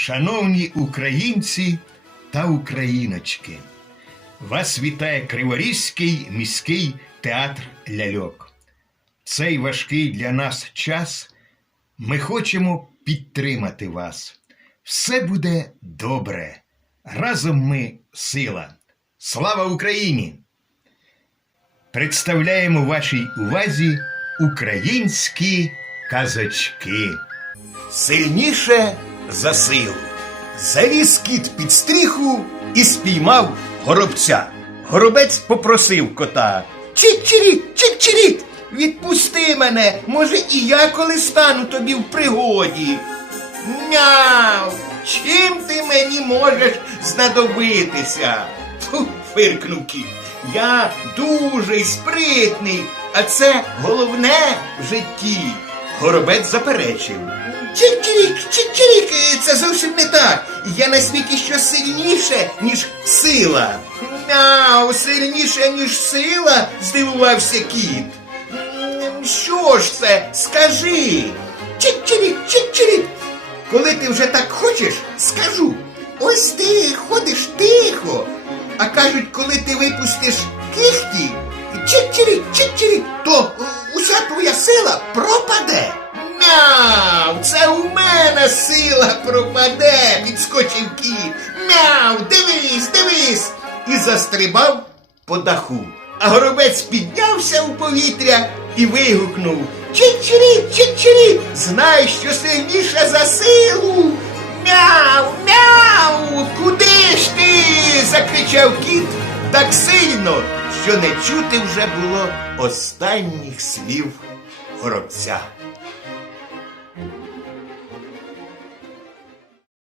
Шановні українці та україночки, вас вітає Криворізький міський театр ляльок. Цей важкий для нас час ми хочемо підтримати вас. Все буде добре. Разом ми сила. Слава Україні! Представляємо вашій увазі українські казочки. Сильніше за силу. Заліз кіт під стріху і спіймав горобця. Горобець попросив кота. Чик-чирік, чик-чирік, відпусти мене, може і я коли стану тобі в пригоді. Няу, чим ти мені можеш знадобитися? Фу, фиркнув кіт. Я дуже спритний, а це головне в житті. Горобець заперечив. Чик-чирік, чик-чирік, це зовсім не так. Я на світі що сильніше, ніж сила. Мяу, сильніше, ніж сила, здивувався кіт. Що ж це? Скажи. Чик-чирік, чик-чирік. Коли ти вже так хочеш, скажу. Ось ти ходиш тихо. А кажуть, коли ти випустиш кихті, чик-чирік, чик-чирік, то уся твоя сила пропаде. Мяу, це у мене сила пропаде, підскочив кіт. Мяу, дивись, дивись. І застрибав по даху. А горобець піднявся у повітря і вигукнув Чик-чирік, чик-чирік, знай, що сильніше за силу. Мяу, мяу, куди ж ти? закричав кіт так сильно, що не чути вже було останніх слів горобця.